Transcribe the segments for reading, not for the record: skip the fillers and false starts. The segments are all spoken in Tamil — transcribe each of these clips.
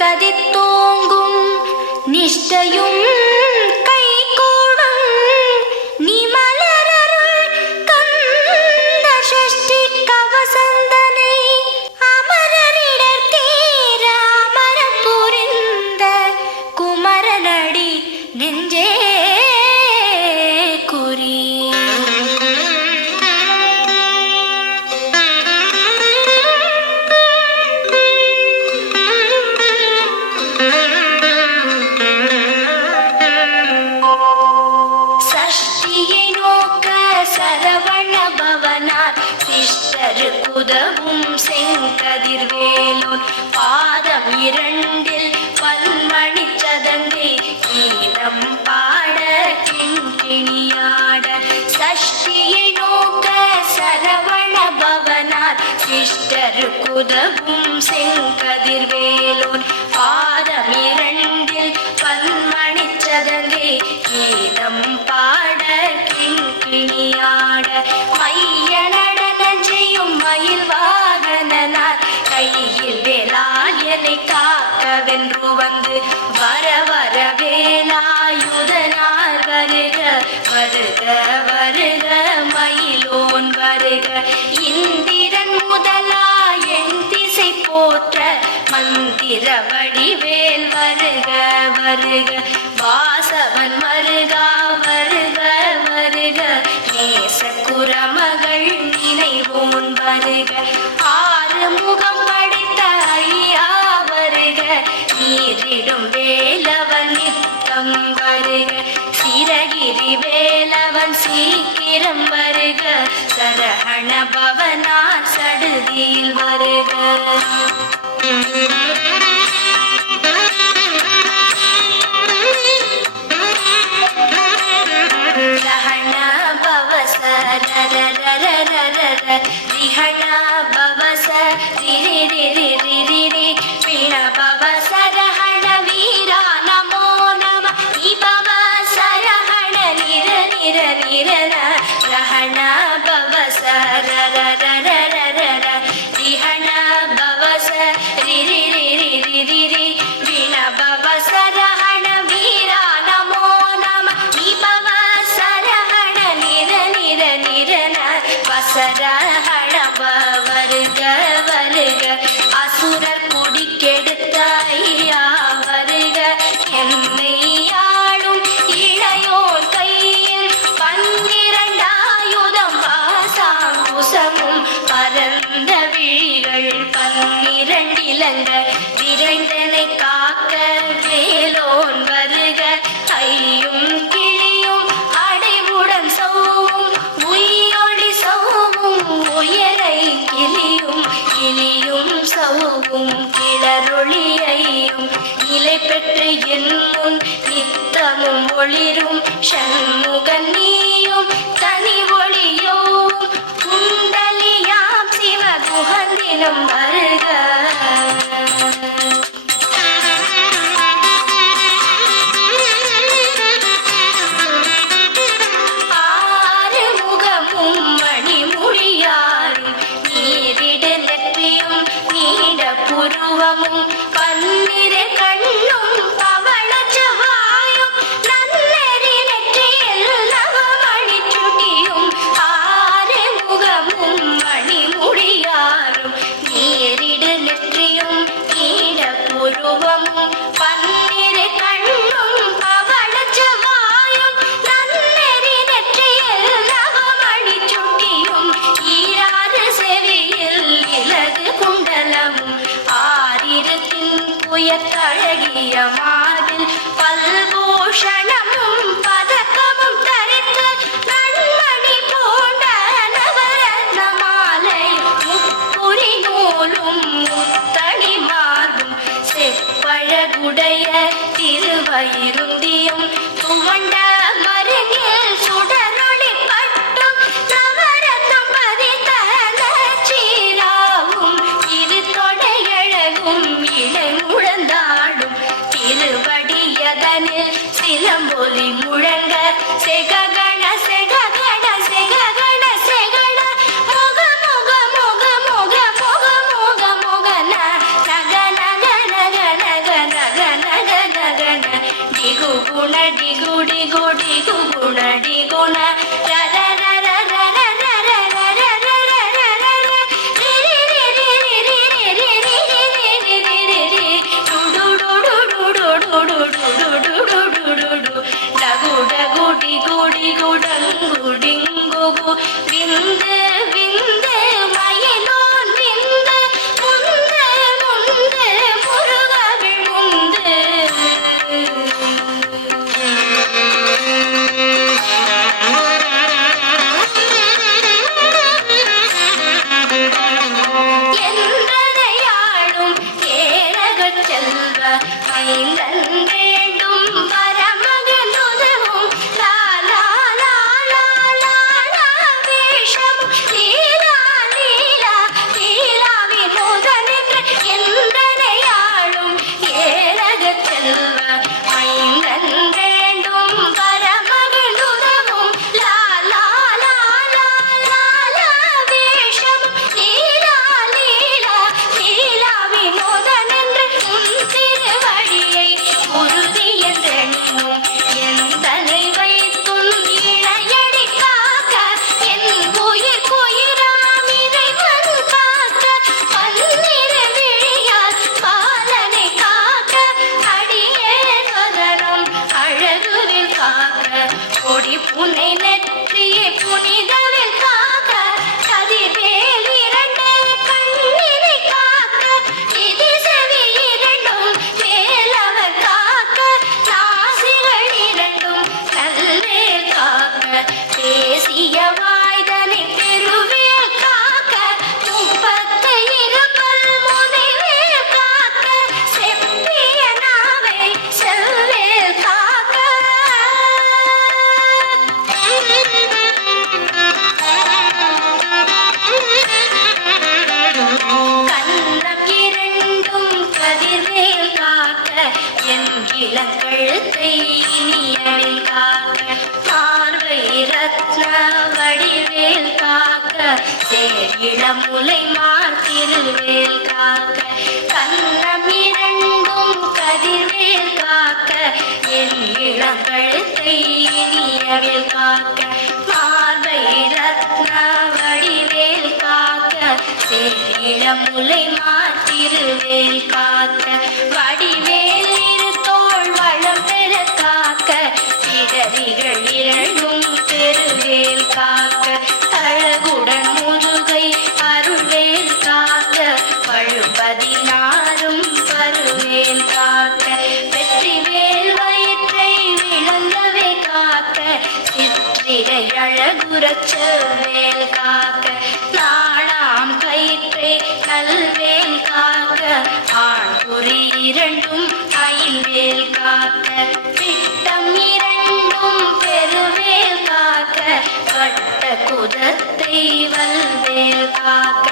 கதித்தோங்கும் நிஷ்டையும் கைகூடும் நிமலரருள் கந்த சஷ்டி கவசந்தனை அமரரிடர்க்கே ராமரம் புரிந்த குமரனடி நெஞ்சே குறி. உதவும் செங்கதிர்வேலோன் பாதம் இரண்டில் பன்மணி சதங்கை கீதம் பாட கிண்கிணியாட சஷ்டியை நோக்க சரவண பவனார் சிஷ்டர் குதவும் செங்கதிர்வேலோன் பாதம் இரண்டில் பன்மணி சதங்கை கீதம் பாட கிண்கிணியாட மைய மயில் வாகனார் கையில் வேலாயனை காக்கவென்று வந்து வர வர வேலாயுதனார் வருக வருக வருக மயிலோன் வருக இந்திரன் முதலாயன் திசை போற்ற மந்திர வடிவேல் வருக வருக வாசவன் வருகா வருக வருக நேச குரமகள் நினைவோன் வருக ஆறு முகம் படைத்த ஐயா வருக நீரிடும் வேலவன் நித்தம் வருக சிரகிரி வேலவன் சீக்கிரம் வருக சரஹண பவனார் சடுதியில் வருக. ரிஹணா பவச ரிரி ரிரி ரிரி ரி பிண பவச ரஹண வீரா நமோ நம இபவ சரஹண நிர நிர நிரன ரஹண பவச ரர ரர ரர ரிஹண பவச ரிரி ரிரி ரிரி ரி பிண பவச ரஹண வீரா நமோ நம இபவ சரஹண நிர நிர நிரன வசரஹண வருக வருக அசுரர் குடி கெடுத்த ஐயா வருக என்னை ஆளும் இளையோர் கையில் 12 ஆயுதம் பாசாங்குசமும் பரந்த விழிகள் 12 இலங்க விரைந்தனை காக்க வேலோன் வருக ஐயும் கிளியும் அடைவுடன் சௌவும் உயிரொளி சௌவும் உயரை கிளியும் கிளியும் சௌவும் கிளரொளியையும் நிலை பெற்று என் முன் நித்தமும் ஒளிரும் சண்முகன் நீயும் தனி ஒளியோம் குண்டலியாம் சிவ குஹந்தினம் வருக. புருவமும் 12 கண்ணும் பவள செவ்வாயும் நன்னெறி நெற்றியில் நவமணி சுட்டியும் 6 முகமும் மணிமுடியாரும் நீரிடு நெற்றியும் நீட புருவமும் 12 கண்ணும் பவள செவ்வாயும் நன்னெறி நெற்றியில் நவமணி சுட்டியும் 6 செவியில் இலகு குண்டலமும் உயர்த்தழகிய மார்பில் பல்பூஷணமும் பதக்கமும் தரித்த நன்மணி போன்ற நவரத்ன மாலை முப்புரி நூலும் முத்தணி மார்பும் செப்பழகுடைய திருவயிருந்தியும் துவண்ட மருங்கில் சுடரொளி பட்டும் நவரத்னம் பதித்த நச்சீராவும் இரு தொடையழகும் இளை முழந்தாடும் திருவடியதனில் சிலம்பொலி முழங்க செககண செககண செககண செகண முக முக முக முக முக முக முகன நக நக நக நக மைந்தன் வேண்டும் பரமகன் உதவும் லாலா லாலா லாலா வேஷமும் லீலா லீலா லீலா வினோதன் என்று எந்தனையாளும் ஏழகச் செல்வ மைந்தன் வேண்டும் பரமகன் உதவும் லாலா லாலா லாலா வேஷமும் லீலா லீலா லீலா வினோதன் என்று உன் திருவடியை உறுதி என்றெண்ணும் எந்தனை வைத்துன் இளையடி காக்க என் உயிர் குயிராம் இறைவன் காக்க பன்னிரு விழியால் பாலனை காக்க அடியேன் வதனம் அழகுவில் காக்க கொடி புனை நெற்றியை புனிதவில் காக்க கதிர்வேல் இரண்டு கண்ணினை காக்க இது செவி இரண்டும் வேலவர் காக்க நாசிகள் இரண்டும் கல்வேல் காக்க பேசிய வாய்தனை பெருவேல் காக்க முப்பத்து இருபல் முனைவேல் காக்க செப்பிய நாவை செவ்வேல் காக்க கன்னம் இரண்டும் கதிர்வேல் காக்க என் இளங்கழுத்தை இனியவில் காக்க பார்வை ரத்ன வடிவேல் காக்க சேர் இளமுலை மார்த்திருவேல் காக்க கன்னம் இரண்டும் கதிர்வேல் காக்க என் இளங்கழுத்தை இனியவில் காக்க பார்வை ரத்ன வடிவேல் காக்க சேரிளமுலை மாற்றிருவேல் காக்க வடிவேல் இரு தோள் வளம் பெற காக்க இடரிகள் இரண்டும் பெருவேல் காக்க அழகுடன் முருகை அருள்வேல் காக்க பழுபதினாரும் பருவேல் காக்க வெற்றிவேல் வயிற்றை விளங்கவே காக்க சித்திரை அழகுறச் செவ்வேல் காக்க நாளாம் கயிற்றை நல்வேல் காக்க ஆண் குறி இரண்டும் அயில்வேல் காக்க பிட்டம் இரண்டும் பெருவேல் காக்க வட்ட குதத்தை வல்வேல் காக்க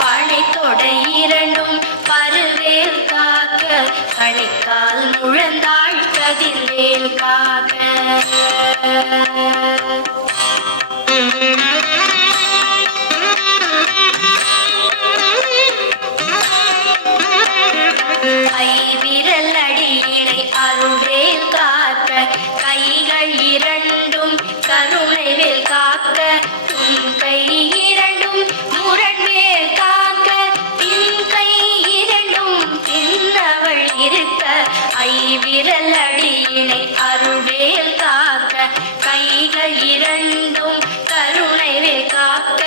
பனை தொடை இரண்டும் பருவேல் காக்க கணைக்கால் முழந்தாள் கதிர்வேல் காக்க கைவிரல் அடியினை அருள்வேல் காக்க கைகள் இரண்டும் கருணைவேல் காக்க உன் கை இரண்டும் முரண்வேல் காக்க பின் கை இரண்டும் பின்னவள் இருக்க ஐவிரல் அடியினை அருள்வேல் காக்க கைகள் இரண்டும் கருணைவேல் காக்க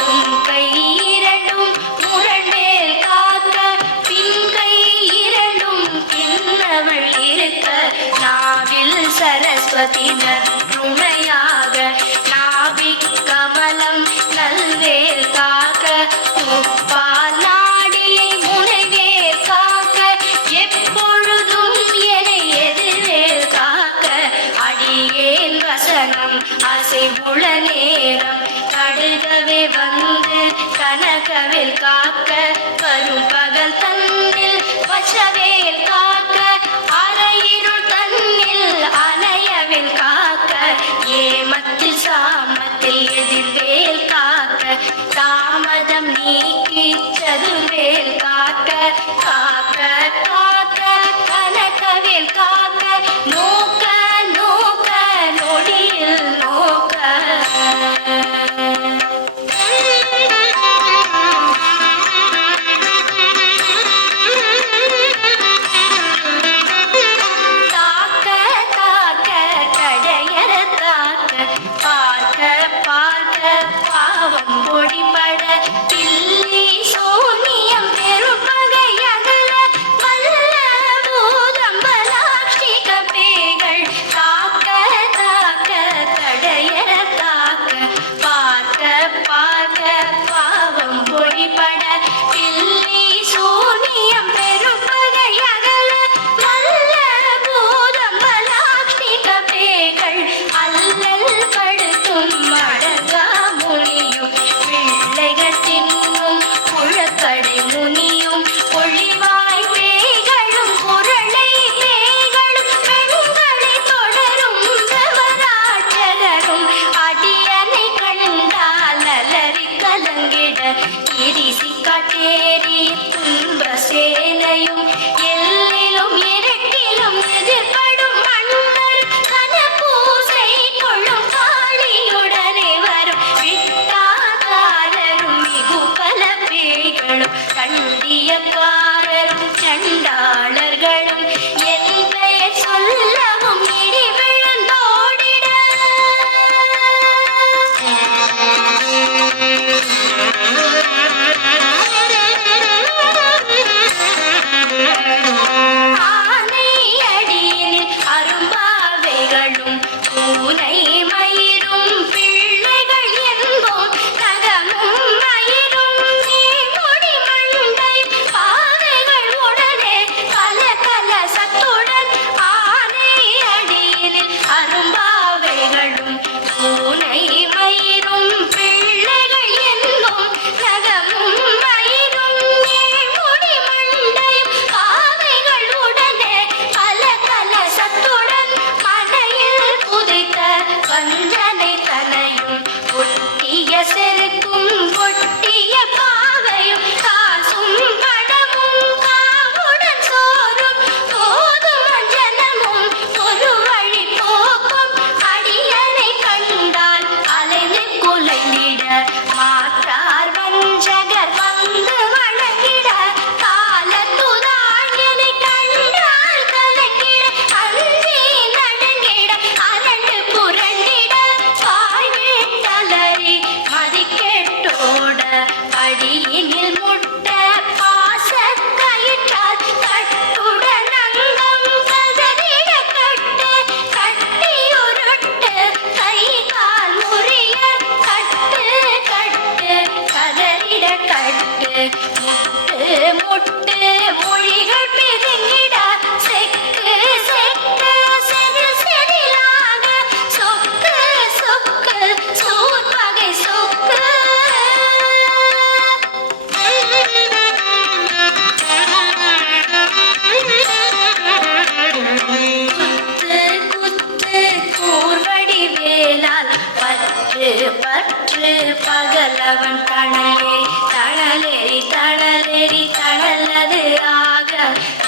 உன் கை இரண்டும் முரண்வேல் காக்க பின் கை இரண்டும் பின்னவள் இருக்க நாவில் சரஸ்வதி நற்றுணையாக நாபிக் கமலம் நல்வேல் காக்க முப்பால் நாடியை முனைவேல் காக்க எப்பொழுதும் என எதிர்வேல் காக்க அடியேன் வசனம் அசைவுள நேரம் கடுகவே வந்து கனகவேல் காக்க வரும் பகல் தன்னில் பச்சவேல் காக்க அரையிருள் தன்னில் அலையவேல் காக்க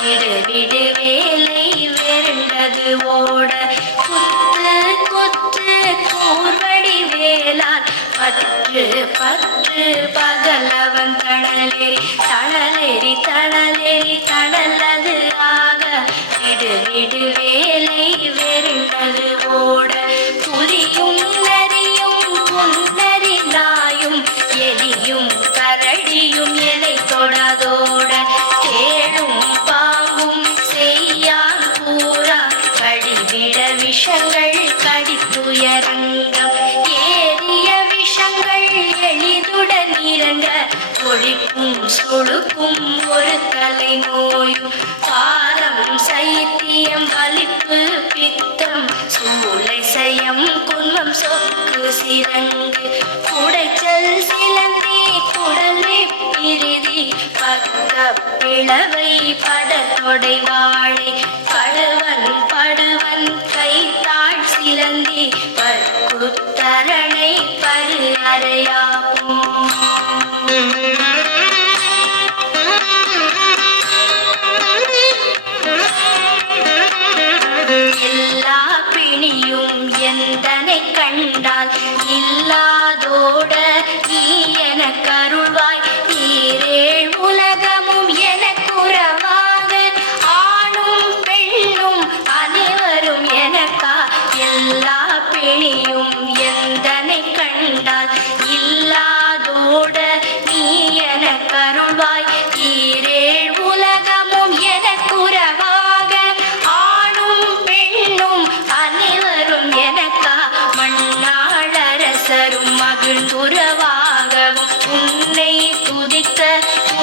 விடு விடு வேலை வெருண்டது ஓட குத்து குத்து கூர்வடி வேளான் பற்று பற்று பகலவன் தணலேறி தணலேறி தணலேறி தணலது ஆக விடு விடு வேலை வெருண்டது ஓட புரியும் நரியும் புன்னரி நாயும் எலியும் கரடியும் எலை தொடாதோட கேடும் பாம்பும் செய்யான் கூறா கடிவிட விஷங்கள் கடித்துயரங்கம் ஏறிய விஷங்கள் எளிதுடன் இறங்க ஒழிப்பும் சொடுக்கும் ஒரு தலை நோயும் பாரம் சைத்தியம் வலிப்பு பித்தம் சூளை சயம் குன்மம் சொக்கு சிறங்கு குடைச்சல் சிலந்தி குடலை பிரிதி பக்க பிளவை படத்தொடை வாழை படுவன் படுவன் கைத்தாள் சிலந்தி பற்குத்தரணை பரு அறையாகும் எல்லா பிணியும் எந்தனை கண்டால் இல்லாதோட நீ எனக்கு அருள்வாய் நீரேழ் உலகமும் எனக்குறவாக ஆணும் பெண்ணும் அனைவரும் எனக்கா எல்லா பிணியும் எந்தனை கண்டால் இல்லாதோட நீ எனக்கு அருள்வாய் நீரேழ் உலகமும் எனக்குறவாக ஆணும் பெண்ணும் அனைவரும் எனக்கா மண்ணாளரசரும் மகிழ்ந்துறவாகவும் உன்னை துதிக்க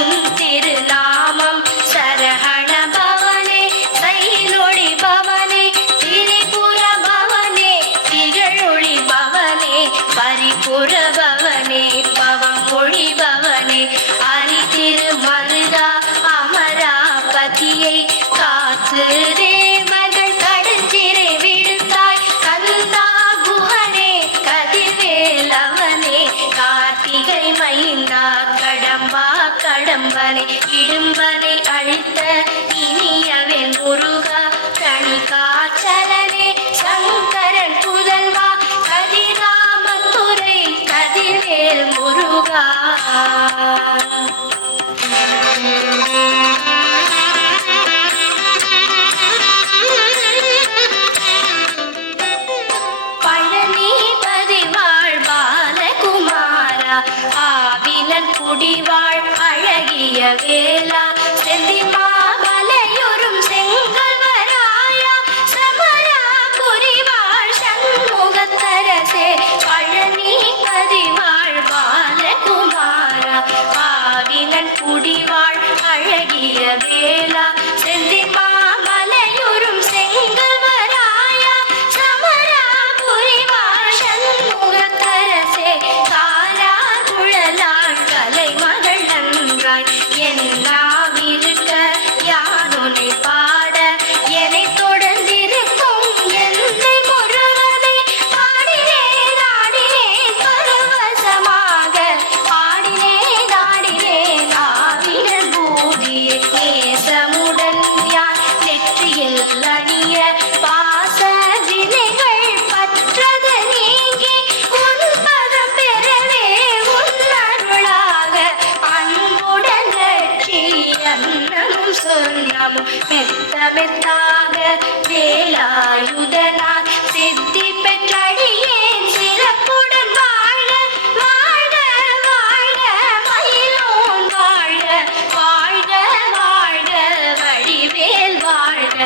உன் திருநாமம் சரஹண பவனே சைலொளி பவனே திரிபுர பவனே திகழொளி பவனே பரிபுர பவனே பவம் ஒளி பவனே அரி திருமருகா அமராபதியை காத்து தேவர்கள் கடுஞ்சிறை விடுத்தாய் கந்தா குஹனே கதிர்வேலவனே கார்த்திகை மைந்தா கடம்பா கடம்பனை இடும்பனை அழித்த இனியவன் முருகா கணிகாச்சலனே சங்கரன் புதல்வா கதிராமத்துறை கதிர்வேல் முருகா பழனிபதி வாழ் பாலகுமாரா ஆவினன் குடிவாழ் அழகிய வேளா செந்திமாமலையொரும் செங்கல்வராயா சமரா புரிவாழ் சண்முகத்தரசே பழனிபதி வாழ் பாலகுமாரா ஆவினன் குடிவாழ் அழகிய வேளா செந்திமாமலையொரும் செங்கல்வராயா சமரா புரிவாழ் சண்முகத்தரசே காரா குழலாள் கலை மகள் நன்றாய் என்னாவிருக்க யானுனை பாட என்னை தொடர்ந்திருக்கும் எந்தை முருகனை பாடினேன் ஆடினேன் பரவசமாக ஆடினேன் ஆடினேன் ஆவினன் பூதியை நேசமுடன் யான் நெற்றியில் அணிய பாச வினைகள் பற்றது நீங்கி உன் பதம் பெறவே உன் அருளாக அன்புடன் லட்சி அன்னமும் சொன்னமும் மெத்த மெத்தாக வேலாயுதனான் சித்தி பெற்றடியேன் சிறப்புடன் வாழ வாழ வாழ மயிலோன் வாழ வாழ்க வாழ்க வடிவேல் வாழ்க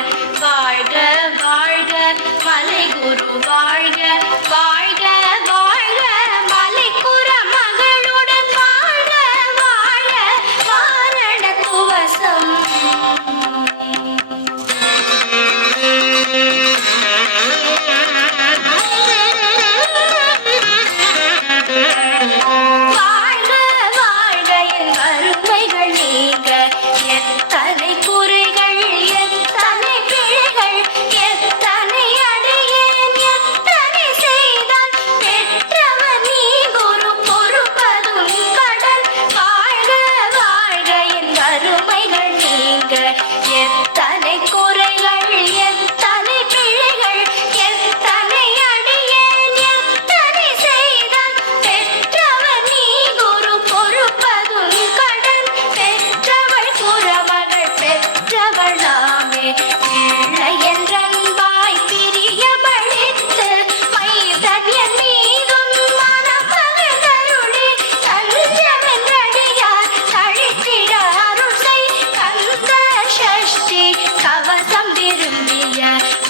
வாழ்க வாழ்க மலைகுரு வாழ்க வாழ்க வாழ்க மலைக்குற மகளுடன் வாழ்க வாழ வாரண துவசம் மகளாமே பிள்ளை என்றன்பாய் பிரியமளித்து மைதன்யன் மீதும் மனமகிழ்ந்தருளி தஞ்சமென்றடியார் தளித்திட அருள் செய் கந்த சஷ்டி கவசம் விரும்பிய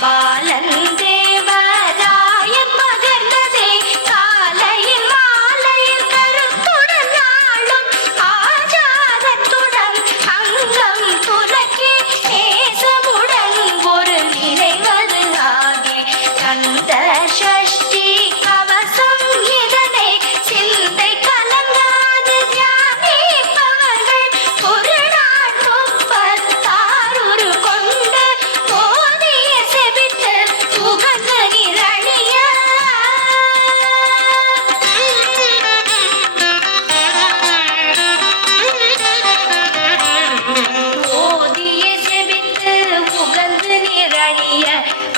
பாலன் தேவராயன் மகர்ந்ததே காலையில் மாலையில் கருத்துடன் நாளும் ஆச்சாரத்துடன் அங்கம் துலக்கி நேசமுடன் ஒரு நினைவது ஆகி கந்த சஷ்டி கவசம் இதனை சிந்தை கலங்காது தியானிப்பவர்கள் ஒரு நாள் 36 கொண்டு போதிய செபித்து உகந்து நிரணிய ஓதிய செபித்து உகந்து நிரணிய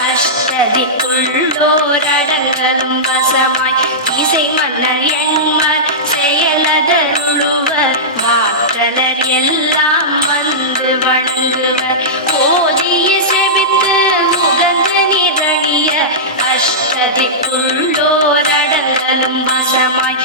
அஷ்டதிக்குள்ளோரடங்களும் வசமாய் இசை மன்னர் எண்மர் செயலதருளுவர் மாற்றலர் எல்லாம் வந்து வணங்குவர் ஓதிய செபித்து உகந்து நிரணிய அஷ்டதிக்குள்ளோரடங்களும் வசமாய்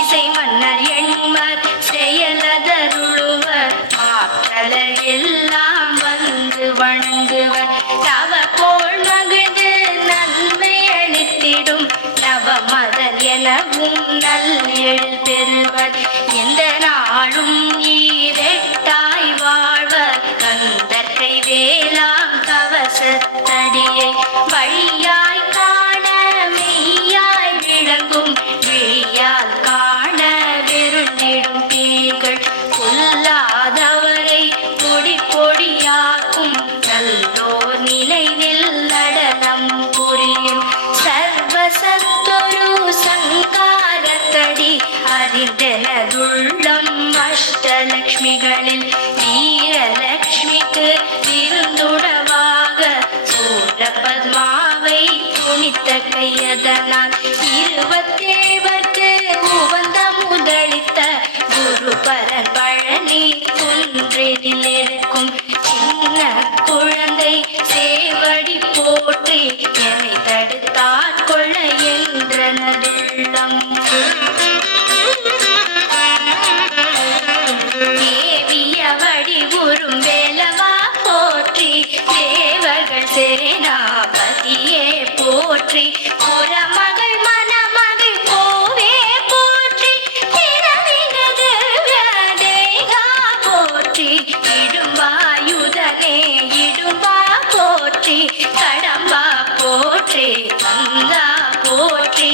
இசை மன்னர் எண்மர் செயலதருளுவர் மாற்றலர் எல்லாம் வந்து வணங்குவர் தவ போல் மகிழ்ந்து நன்மை அளித்திடும் நவமதன் எனவும் நல்லெழில் பெறுவர் எந்த நாளும் ஈரெட்டாய் வாழ்வர் கந்தற்கை வேளாம் கவசத்தடியை வழியாய் காண மெய்யாய் விளங்கும் விழியால் காண வெருண்டிடும் பேய்கள் கொல்லாதவரை பொடி பொடியாக்கும் நல்லோர் நினைவில் நடனம் புரியும் சர்வசத்தொரு சங்காரத்தடி அறிந்தனதுள்ளம் அஷ்டலக்ஷ்மிகளில் வீரலக்ஷ்மிக்கு விருந்துணவாக சூரபத்மாவை துணித்த கையதனால் 27 உவந்த முதலித்த குருபரன் பழனி குன்றில் இருக்கும் சின்ன குழந்தை சேவடி போற்றி எமை தடுத்தாட்கொள்ள என்றனதுள்ளம் தேவிய வடிவுறும் வேலவா போற்றி தேவர்கள் சேனாபதியே போற்றி புறமகள் மணமகள் கோவே போற்றி திறமினது வியாதேகா போற்றி இடும்பாயுதனே இடும்பா போற்றி கடம்பா போற்றி கங்கா போற்றி